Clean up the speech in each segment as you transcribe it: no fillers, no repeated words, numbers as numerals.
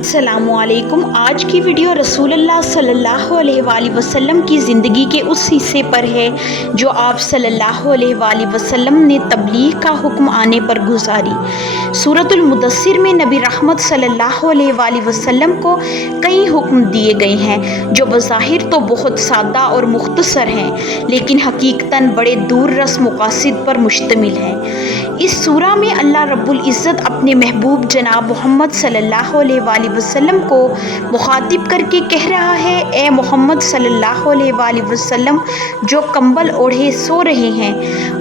السلام علیکم۔ آج کی ویڈیو رسول اللہ صلی اللہ علیہ وآلہ وسلم کی زندگی کے اس حصے پر ہے جو آپ صلی اللہ علیہ وآلہ وسلم نے تبلیغ کا حکم آنے پر گزاری۔ سورۃ المدثر میں نبی رحمت صلی اللہ علیہ وآلہ وسلم کو کئی حکم دیے گئے ہیں جو بظاہر تو بہت سادہ اور مختصر ہیں لیکن حقیقتاً بڑے دور رس مقاصد پر مشتمل ہیں۔ اس سورہ میں اللہ رب العزت اپنے محبوب جناب محمد صلی اللہ علیہ وآلہ وسلم کو مخاطب کر کے کہہ رہا ہے، اے محمد صلی اللہ علیہ وآلہ وسلم جو کمبل اوڑھے سو رہے ہیں،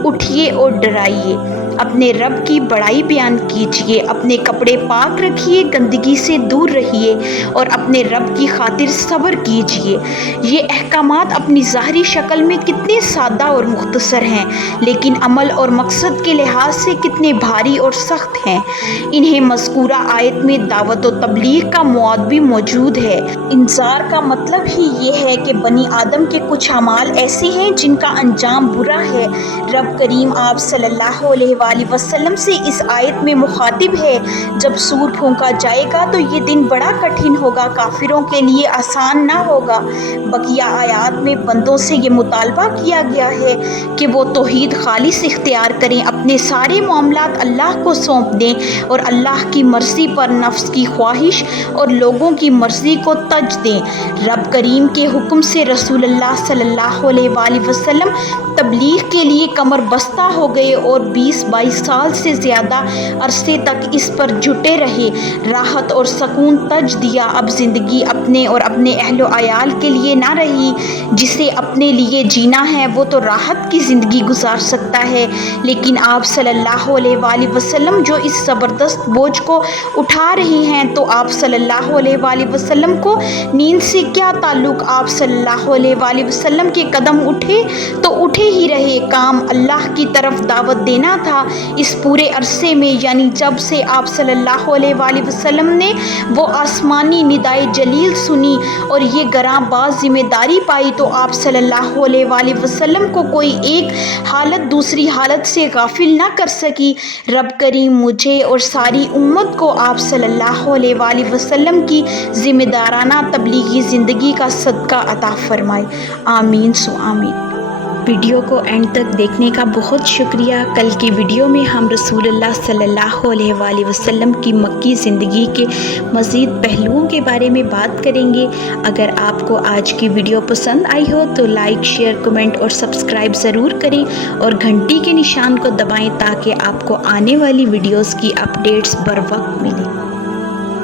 اٹھیے اور ڈرائیے، اپنے رب کی بڑائی بیان کیجیے، اپنے کپڑے پاک رکھیے، گندگی سے دور رہیے اور اپنے رب کی خاطر صبر کیجیے۔ یہ احکامات اپنی ظاہری شکل میں کتنے سادہ اور مختصر ہیں لیکن عمل اور مقصد کے لحاظ سے کتنے بھاری اور سخت ہیں۔ انہیں مذکورہ آیت میں دعوت و تبلیغ کا مواد بھی موجود ہے۔ انذار کا مطلب ہی یہ ہے کہ بنی آدم کے کچھ اعمال ایسے ہیں جن کا انجام برا ہے۔ رب کریم آپ صلی اللہ علیہ وآلہ وسلم سے اس آیت میں مخاطب ہے، جب سور پھونکا جائے گا تو یہ دن بڑا کٹھن ہوگا، کافروں کے لیے آسان نہ ہوگا۔ بقیہ آیات میں بندوں سے یہ مطالبہ کیا گیا ہے کہ وہ توحید خالص اختیار کریں، اپنے سارے معاملات اللہ کو سونپ دیں اور اللہ کی مرضی پر نفس کی خواہش اور لوگوں کی مرضی کو ترج دیں۔ رب کریم کے حکم سے رسول اللہ صلی اللہ علیہ وآلہ وسلم تبلیغ کے لیے کمر بستہ ہو گئے اور 20-22 سال سے زیادہ عرصے تک اس پر جٹے رہے، راحت اور سکون ترج دیا۔ اب زندگی اپنے اور اپنے اہل و عیال کے لیے نہ رہی، جسے اپنے لیے جینا ہے وہ تو راحت کی زندگی گزار سکتا ہے، لیکن آپ صلی اللہ علیہ وآلہ وسلم جو اس زبردست بوجھ کو اٹھا رہے ہیں تو آپ صلی اللہ علیہ وآلہ وسلم کو نیند سے کیا تعلق؟ آپ صلی اللہ علیہ وآلہ وسلم کے قدم اٹھے تو اٹھے ہی رہے، کام اللہ کی طرف دعوت دینا تھا۔ اس پورے عرصے میں یعنی جب سے آپ صلی اللہ علیہ وآلہ وسلم نے وہ آسمانی ندائے جلیل سنی اور یہ گراں باز ذمہ داری پائی تو آپ صلی اللہ علیہ وآلہ وسلم کو کوئی ایک حالت دوسری حالت سے غافل نہ کر سکی۔ رب کریم مجھے اور ساری امت کو آپ صلی اللہ علیہ وآلہ وسلم کی ذمہ دارانہ تبلیغی زندگی کا صدقہ عطا فرمائے، آمین سو آمین۔ ویڈیو کو اینڈ تک دیکھنے کا بہت شکریہ۔ کل کی ویڈیو میں ہم رسول اللہ صلی اللہ علیہ وآلہ وسلم کی مکی زندگی کے مزید پہلوؤں کے بارے میں بات کریں گے۔ اگر آپ کو آج کی ویڈیو پسند آئی ہو تو لائک، شیئر، کمنٹ اور سبسکرائب ضرور کریں اور گھنٹی کے نشان کو دبائیں تاکہ آپ کو آنے والی ویڈیوز کی اپڈیٹس بر وقت ملیں۔